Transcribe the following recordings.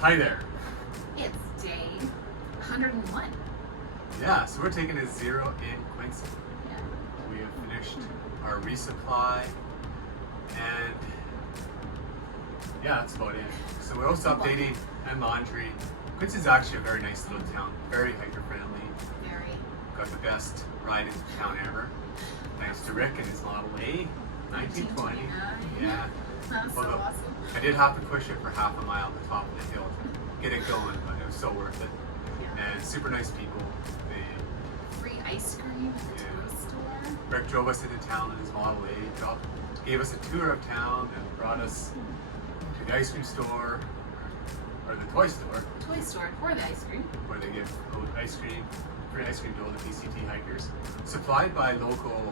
Hi there. It's day 101. Yeah, so we're taking a 0 in Quincy. Yeah. We have finished our resupply, and yeah, that's about it. So we're also updating and laundry. Quincy's actually a very nice little town, very hiker friendly. Very. Got the best ride in town ever, thanks to Rick and his Model A, 1920. Yeah. That's so Although, awesome. I did have to push it for half a mile at the top of the hill to get it going, but it was so worth it. Yeah. And super nice people. They, Free ice cream at the Yeah. toy store. Rick drove us into town in his Model A, gave us a tour of town, and brought us to the ice cream store, or the toy store, Toy store for the ice cream. where they give ice cream, free ice cream to all the PCT hikers, supplied by local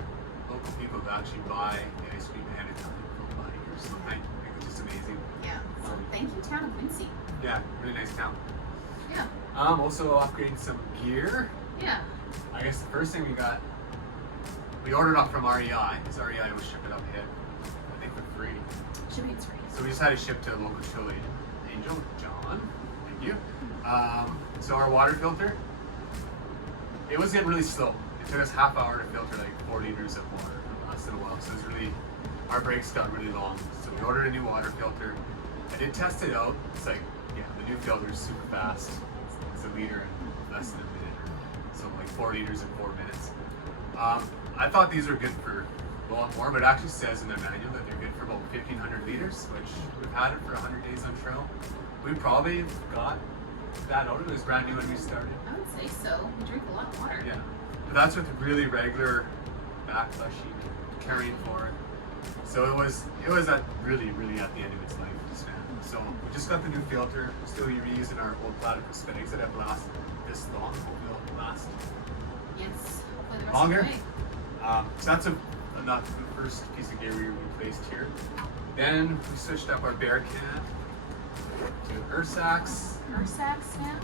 people who actually buy the ice cream ahead of time from the hikers. So I think it's just amazing. Yeah. So thank you, town of Quincy. Yeah, really nice town. Yeah. Also upgrading some gear. Yeah. I guess the first thing we ordered off from REI, because REI was shipping up ahead, I think for free. Shipping's free. So we just had it shipped to a local Chilean angel, John. Thank you. So our water filter, it was getting really slow. It took us half hour to filter like 4 liters of water. It lasted a while, so it was really, our breaks got really long. So we ordered a new water filter. I did test it out. It's like, yeah, the new filter is super fast. It's a liter in less than a minute. So like 4 liters in 4 minutes. I thought these were good for a lot more, but it actually says in the manual that they're good for about 1,500 liters, which we've had it for 100 days on trail. We probably got that out. It was brand new when we started. I would say so. We drink a lot of water. Yeah, but that's with really regular backflushing, carrying forward. So it was at really at the end of its life span. So we just got the new filter. Still reusing our old platypus spinnings that have lasted this long. Hopefully they'll last Yes. Hopefully the rest longer. of the way. So that's not the first piece of gear we replaced here. Then we switched up our bear can to Ursacks. Ursacks now?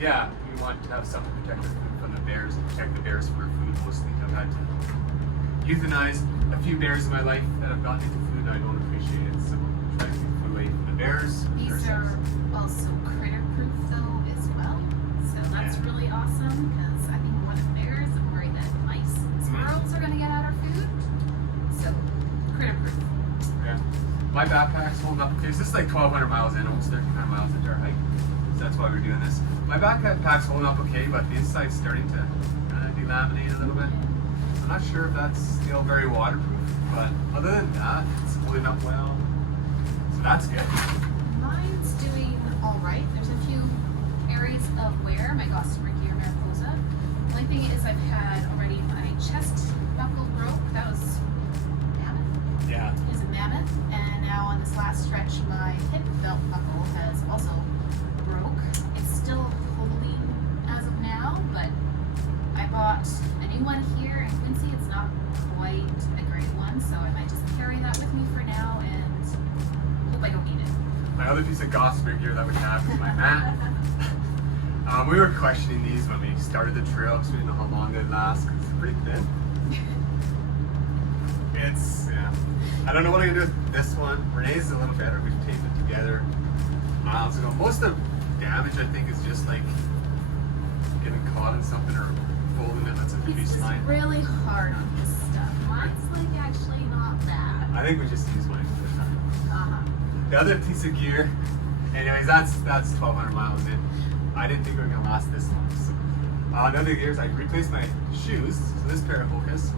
Yeah, we want to have something to protect our food from the bears and protect the bears from our food mostly. I've had to euthanize a few bears in my life that have gotten into food and I don't appreciate it. So try to keep food away from the bears. These are also critter proof though as well. So that's really awesome because I think more than bears, I'm worried that mice and squirrels are going to get at our food. So critter proof. Yeah. My backpack's holding up okay. So this is like 1,200 miles in, almost 1,300 miles into our hike. So that's why we're doing this. My backpack's holding up okay, but the inside's starting to delaminate a little bit. I'm not sure if that's still very waterproof, but other than that, it's holding up well. So that's good. Mine's doing all right. There's a few areas of wear. My Gossamer gear Mariposa. The only thing is I've had already my chest buckle broke. That was mammoth. Yeah. It was a mammoth. And now on this last stretch, my hip belt buckle has also broke. It's still holding as of now, but I bought a new one here in Quincy. It's not quite a great one, so I might just carry that with me for now and hope I don't need it. My other piece of Gossamer gear that we have is my mat. We were questioning these when we started the trail because we didn't know how long they'd last because it's pretty thin. Yeah. I don't know what I'm gonna do with this one. Renee's is a little better. We've taped it together miles ago. Most of the damage I think is just like getting caught in something or folding it. That's a It's piece just line. really hard on this stuff. Mine's like actually not bad. I think we just use mine for the time. Uh-huh. The other piece of gear, anyways, that's 1,200 miles in. I didn't think we were gonna last this long. So, another gear is I replaced my shoes. So this pair of Focus.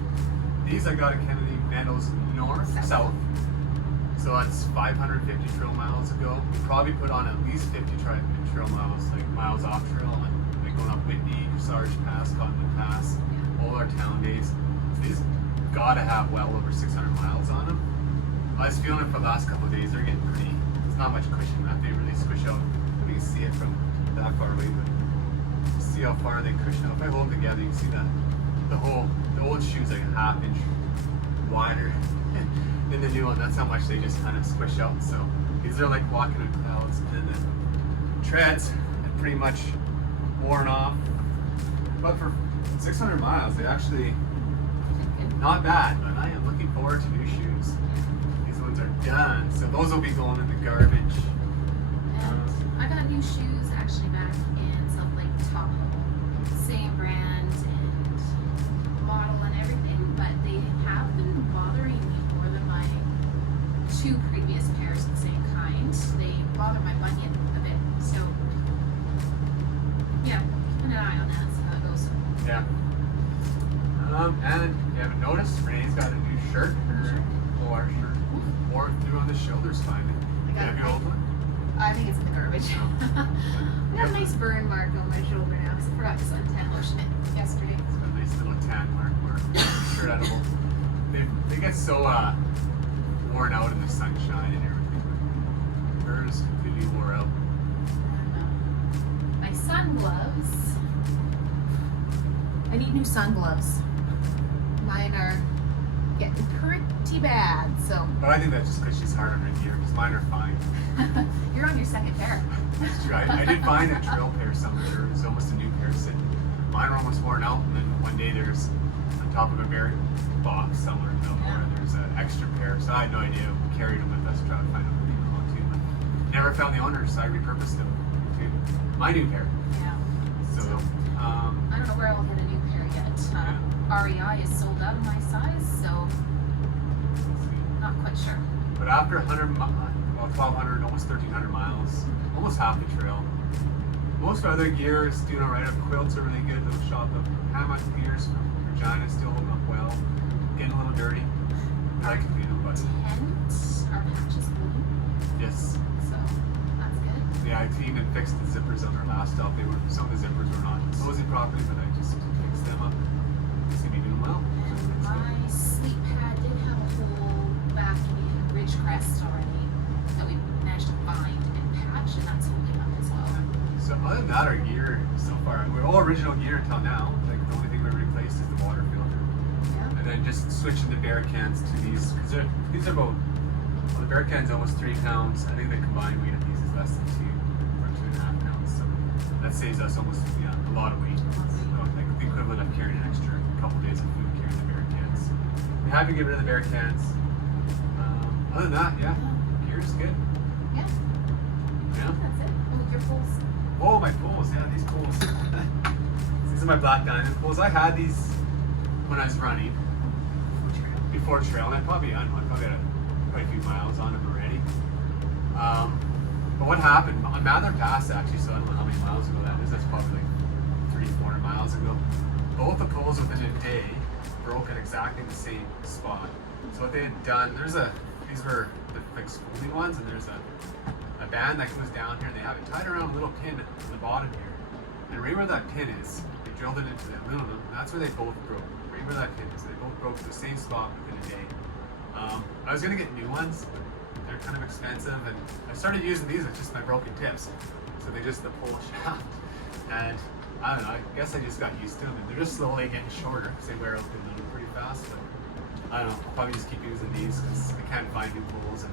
These I got at Kennedy Meadows South. So that's 550 trail miles ago. We probably put on at least 50 trail miles, like miles off trail, like going up Whitney, Sarge Pass, Cottonwood Pass, all our town days. These gotta have well over 600 miles on them. I was feeling it for the last couple of days. They're getting pretty. There's not much cushion left. They really squish out. You can see it from that far away, but see how far they cushion out. If I hold them together, you can see that the old shoe's like a ½ inch wider than the new one. That's how much they just kind of squish out. So these are like walking in clouds, and the treads are pretty much worn off. But for 600 miles, they actually not bad. But I am looking forward to new shoes. These ones are done, so those will be going in the garbage I got new shoes actually back in Salt Lake Tahoe. Same brand and model and everything, but they have been bothering me more than my 2 previous pairs of the same kind. They bother my bunion a bit, so yeah, keeping an eye on that, see how it goes. Yeah. And you haven't noticed, Renee's got a new shirt. Her OR shirt. Wore through on the shoulders finally. I got Have it. your old one? I think it's in the garbage. I got a nice burn mark on my shoulder now because I forgot to suntan lotion it yesterday. It's got a nice little tan mark where shirt edible. They get so worn out in the sunshine and everything. Hers completely wore out. My sun gloves. I need new sun gloves. Mine are getting pretty bad, so. But I think that's just because she's hard on her gear, because mine are fine. You're on your second pair. That's true. I did find a trail pair somewhere. There was almost a new pair sitting. Mine are almost worn out, and then one day there's on top of a bear box somewhere in Melbourne, there's an extra pair. So I had no idea. We carried them with us, trying to find them too. But never found the owner, so I repurposed them to my new pair. Yeah. So, I don't know where I'll get a new pair yet. REI is sold out of my size, so not quite sure. but after 1,200, almost 1,300 miles, almost half the trail. Most other gear is doing alright. Quilts are really good. Little shop up. Hammock gears from Regina still holding up well. Getting a little dirty. I can clean them, but Our patches blue, yes. so that's good. Yeah, I cleaned and fixed the zippers on our last stop. Some of the zippers were not closing properly, but I just fixed them up. Seem to be doing well. And my sleep pad did have a hole back in Ridgecrest already that we managed to find and patch, and that's holding up as well. So other than that, our gear so far, we're all original gear until now. Like the only thing we replaced is the water filter, Yeah. and then just switching the bear cans to these because these are about. Well, the bear can's almost 3 pounds. I think the combined weight of these is less than 2 or 2.5 pounds. So that saves us almost a lot of weight. So, like the equivalent of carrying an extra couple days of food carrying the bear cans. We had to get rid of the bear cans. Other than that, yeah, gear's good. Yeah. Yeah. That's it. Oh, your poles. Oh, my poles, yeah, these poles. These are my black diamond poles. I had these when I was running before trail, and I probably had quite a few miles on them already. But what happened on Mather Pass actually, so I don't know how many miles ago that is. That's probably like 300-400 miles ago. Both the poles within a day broke at exactly the same spot. So what they had done, these were the fixed folding ones, and there's a band that goes down here, and they have it tied around a little pin at the bottom here. And right where that pin is, they drilled it into the aluminum, and that's where they both broke. Right where that pin is, they both broke the same spot within a day. I was gonna get new ones, but they're kind of expensive, and I started using these with just my broken tips. So they just the pole shaft, and I don't know. I guess I just got used to them, and they're just slowly getting shorter because they wear out the aluminum pretty fast. But I don't know. I'll probably just keep using these because I can't find new poles.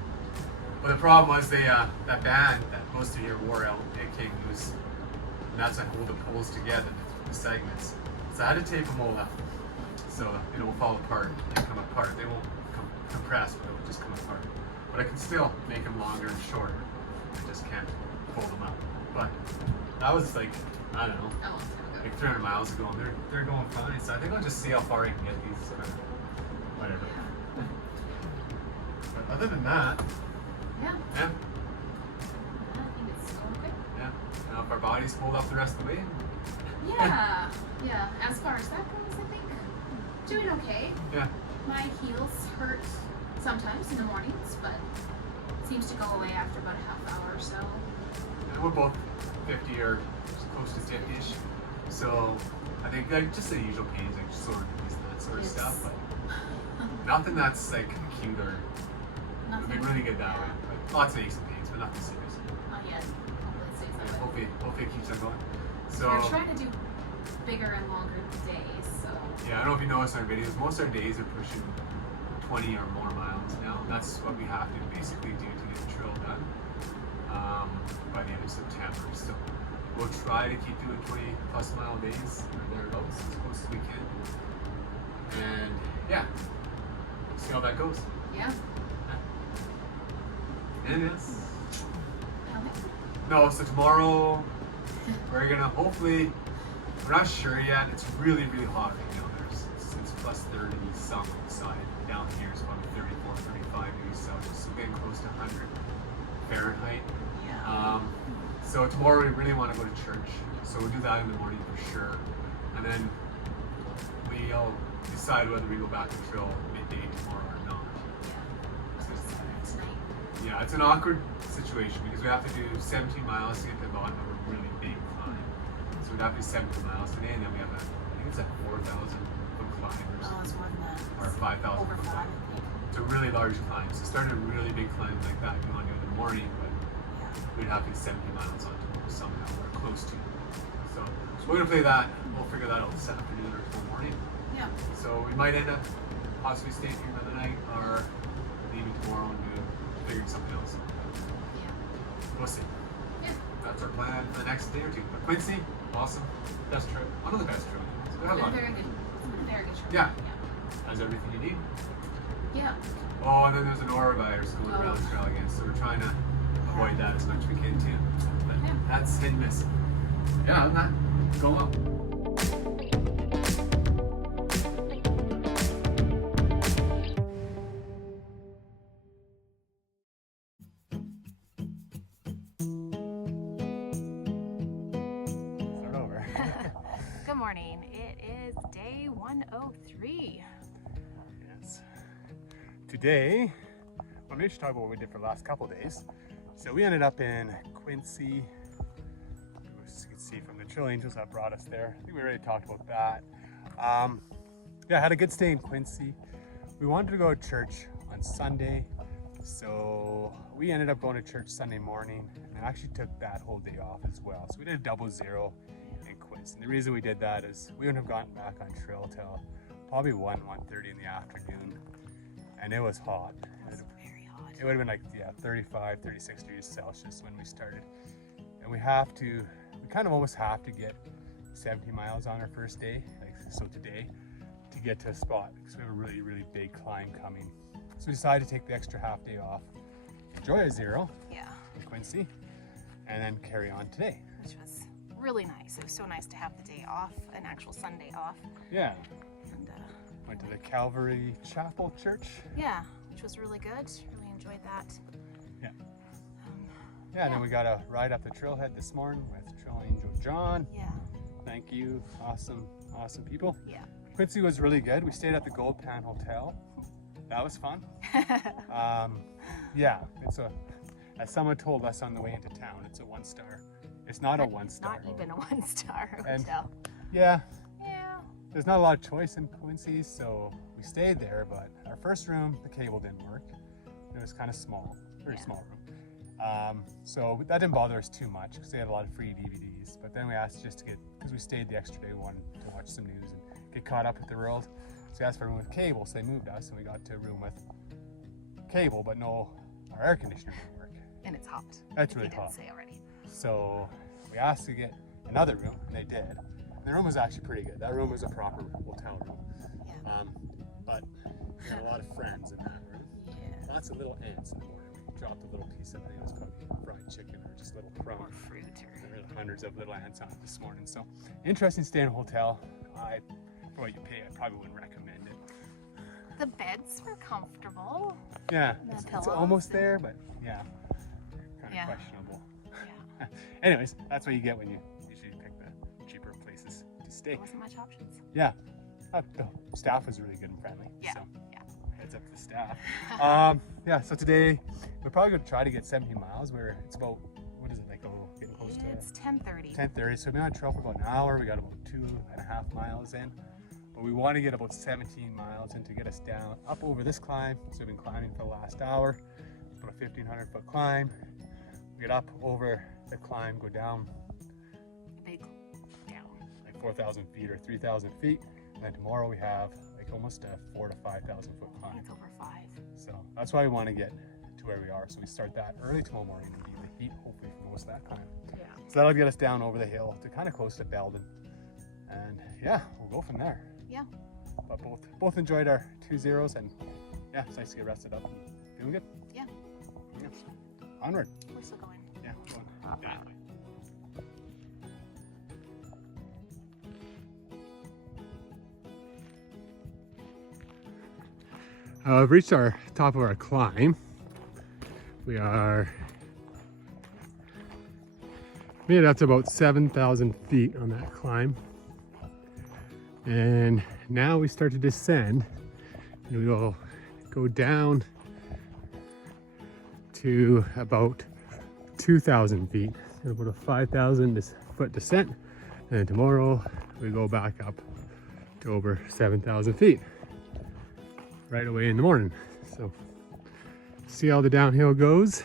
But the problem was that band that most of your wore out, it came loose, and that's what hold the poles together, the segments. So I had to tape them all up, so they don't fall apart and come apart. They won't compress, but they'll just come apart. But I can still make them longer and shorter. I just can't fold them up. But that was like, I don't know, like 300 miles ago, and they're going fine. So I think I'll just see how far I can get these. Whatever. But other than that, Yeah. yeah. I think it's going good. Yeah. Now if our bodies hold up the rest of the way. Yeah. Yeah. As far as that goes, I think doing okay. Yeah. My heels hurt sometimes in the mornings, but it seems to go away after about a half hour or so. And we're both 50 or close to 50-ish. So I think like just the usual pains, like sore knees and that sort of stuff, but nothing that's like acute or it'd be really good that way. Like, lots of aches and pains, but nothing serious. Not yet. Hopefully it stays that way. Hopefully it keeps on going. So We're trying to do bigger and longer days, so. yeah, I don't know if you noticed in our videos, most of our days are pushing 20 or more miles now. That's what we have to basically do to get the trail done by the end of September. So we'll try to keep doing 20 plus mile days or thereabouts as close as we can. And yeah, see how that goes. Yeah. And yes. No, so tomorrow we're gonna hopefully, we're not sure yet. It's really, really hot right now. It's plus 30 some outside. Down here it's about 34, 35 degrees Celsius. So getting close to 100 Fahrenheit. Yeah. So tomorrow we really want to go to church. So we'll do that in the morning for sure. And then we'll decide whether we go back to trail midday tomorrow or not. Tonight. Yeah, it's an awkward situation because we have to do 17 miles to get to the bottom of a really big climb. So we'd have to do 17 miles today, and then we have I think it's a 4,000 foot climb Oh, it's more than that. or 5,000 Over foot 5, climb. I think. It's a really large climb. So starting a really big climb like that, you want to do it in the morning, but Yeah. we'd have to do 70 miles on tomorrow somehow or close to. So we're gonna play that. We'll figure that out this afternoon or tomorrow morning. Yeah. So we might end up possibly staying here another night or leaving tomorrow and figuring something else out. Yeah. We'll see. Yeah. That's our plan for the next day or two. But Quincy, awesome. Best trip. One of the best trips. It's been a very good. It's been a very good trip. Yeah. Has everything you need. Yeah. Oh, and then there's an norovirus going around the trail again, so we're trying to avoid that as much as we can too. But Yeah. that's hit and miss. Yeah, I'm not going well. Start over. Good morning. It is day 103. Yes. Today, well, maybe we should talk about what we did for the last couple of days. So we ended up in Quincy. As you can see from the Trail Angels that brought us there. I think we already talked about that. Yeah, had a good stay in Quincy. We wanted to go to church on Sunday, so we ended up going to church Sunday morning and actually took that whole day off as well. So we did a 0-0 in Quincy. And the reason we did that is we wouldn't have gotten back on trail till probably 1:30 in the afternoon, and it was hot. It was very hot. It would have been like 35, 36 degrees Celsius when we started. And we kind of almost have to get 70 miles on our first day, so today, to get to a spot because we have a really, really big climb coming. So we decided to take the extra half day off, enjoy a 0 Yeah. in Quincy, and then carry on today. Which was really nice. It was so nice to have the day off, an actual Sunday off. Yeah, And went to the Calvary Chapel Church. yeah, which was really good. Really enjoyed that. Yeah. Um, Yeah, and then we got a ride up the trailhead this morning with Trail Angel John. yeah. Thank you, awesome people. Yeah. Quincy was really good. We stayed at the Gold Pan Hotel. That was fun. Yeah, as someone told us on the way into town, it's a 1-star. It's not a 1-star. Not even a 1-star And- hotel. Yeah, Yeah. there's not a lot of choice in Quincy, so we stayed there, but our first room, the cable didn't work. It was kind of small, very Yeah. small room. So that didn't bother us too much because they had a lot of free DVDs. But then we asked just to because we stayed the extra day, wanted to watch some news and get caught up with the world. So we asked for a room with cable, so they moved us and we got to a room with cable, but our air conditioner didn't work. And it's hot. That's if really you didn't hot. say already. So we asked to get another room, and they did. And the room was actually pretty good. That room was a proper hotel room. Yeah. But we had a lot of friends in that room. Yeah. Lots of little ants in the morning. We dropped a little piece of it. It was probably fried chicken or just little Or crumbs. fruit or There were hundreds of little ants on it this morning. So interesting stay in a hotel. For what you pay, I probably wouldn't recommend it. the beds were comfortable. Yeah, The it's pillows almost and- there, but yeah, kind of Yeah. questionable. Yeah. Anyways, that's what you get when you usually pick the cheaper places to stay. There wasn't much options. Yeah, the staff was really good and friendly. Yeah. So Yeah. heads up to the staff. Yeah, so today we're probably going to try to get 70 miles. It's about, what is it, like getting close to It's 10:30. 10:30. So we've been on trail for about an hour. We got about 2.5 miles in. But we want to get about 17 miles in to get us down up over this climb. So we've been climbing for the last hour. It's about a 1,500 foot climb. We get up over the climb, go down Big down. like 4,000 feet or 3,000 feet. And then tomorrow we have like almost a 4,000 to 5,000 foot I think climb. it's over 5. So that's why we want to get to where we are. So we start that early tomorrow morning and beat the heat, hopefully, for most of that climb. Yeah. So that'll get us down over the hill to kind of close to Belden. And yeah, we'll go from there. Yeah. But both enjoyed our 2-0s, and yeah, it's nice to get rested up and feeling good. Yeah. Yeah. Onward. We're still going. Yeah. Going. that way. I've reached our top of our climb. We are made it up to about 7,000 feet on that climb. And now we start to descend, and we will go down to about 2,000 feet, and about a 5,000 foot descent. And then tomorrow we go back up to over 7,000 feet right away in the morning. So see how the downhill goes.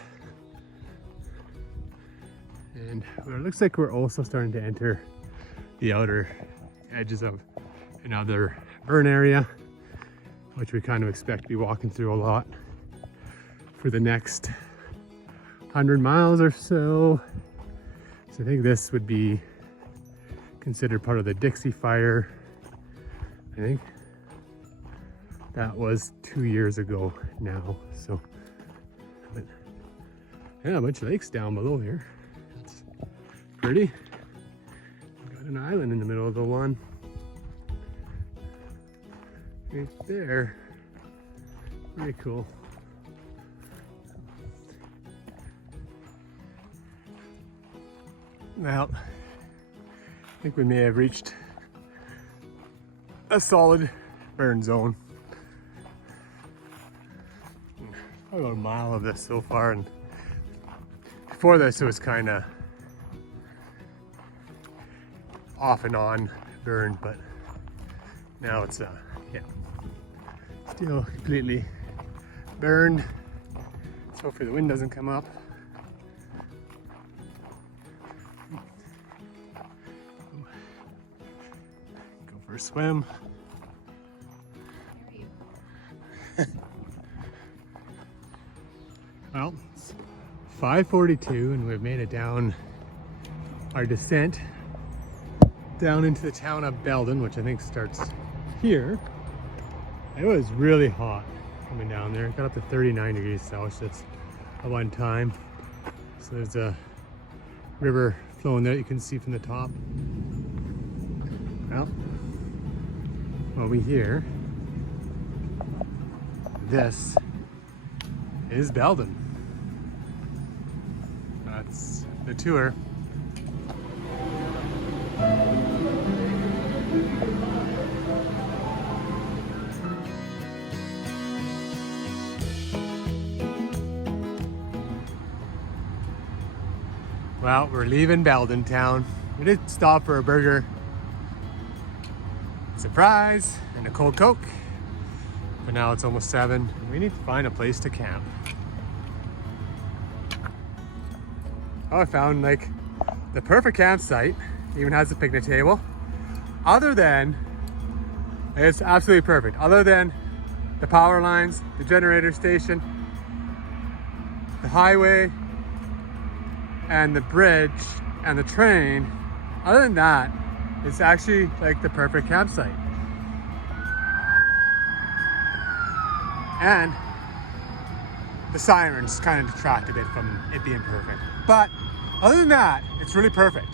And it looks like we're also starting to enter the outer edges of another burn area, which we kind of expect to be walking through a lot for the next 100 miles or so. So I think this would be considered part of the Dixie Fire. I think that was 2 years ago now. So, but yeah, a bunch of lakes down below here. That's pretty. Got an island in the middle of the one. Right there. Pretty cool. Well, I think we may have reached a solid burn zone. Probably about a mile of this so far, and before this it was kind of off and on burn, but now it's yeah, still completely burned. So hopefully the wind doesn't come up. Go for a swim. Well, it's 5:42 and we've made it down our descent down into the town of Belden, which I think starts here. It was really hot coming down there. It got up to 39 degrees Celsius at one time. So there's a river flowing there you can see from the top. Well, over here, this is Belden. That's the tour. Well, we're leaving Belden Town. We did stop for a burger. Surprise! And a cold Coke. But now it's almost 7. We need to find a place to camp. Oh, I found like the perfect campsite. Even has a picnic table. Other than, it's absolutely perfect. Other than the power lines, the generator station, the highway, and the bridge, and the train. Other than that, it's actually like the perfect campsite. And the sirens kind of detract a bit from it being perfect. But other than that, it's really perfect.